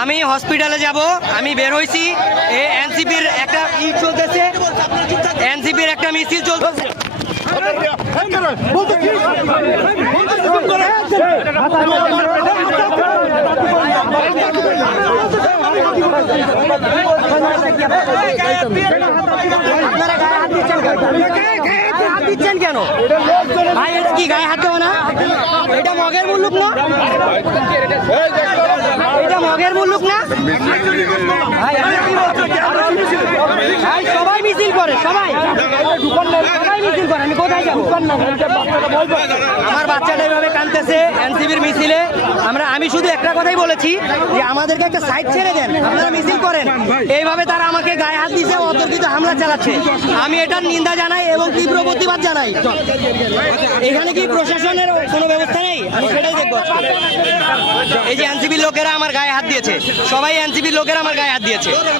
আমি হসপিটালে যাব, আমি বের হইছি। এনসিপির একটা চলতেছে, এনসিপির একটা মিছিল চলতেছে। দিচ্ছেন কেন ভাই? এটা কি গায়ে হাত দেওয়া না? এটা মগের মুল্লুক না? এটা মগের মুল্লুক না ভাই? ভাই সবাই মিছিল করে, সবাই সবাই মিছিল করে। আমি কোথায় যাবো? আমার বাচ্চাটা এইভাবে কাঁদতেছে এনসিপির মিছিলে। আমি শুধু একটা কথাই বলেছি যে আমাদেরকে একটা সাইড ছেড়ে দেন, আপনারা মিছিল করেন। এইভাবে তারা আমাকে গায়ে হাত দিচ্ছে, অতর্কিত হামলা চালাচ্ছে। আমি এটার নিন্দা জানাই এবং তীব্র প্রতিবাদ জানাই। এখানে কি প্রশাসনের কোনো ব্যবস্থা নেই? আমি সেটাই দেখবো। এই যে এনসিপির লোকেরা আমার গায়ে হাত দিয়েছে, সবাই এনসিপির লোকেরা আমার গায়ে হাত দিয়েছে।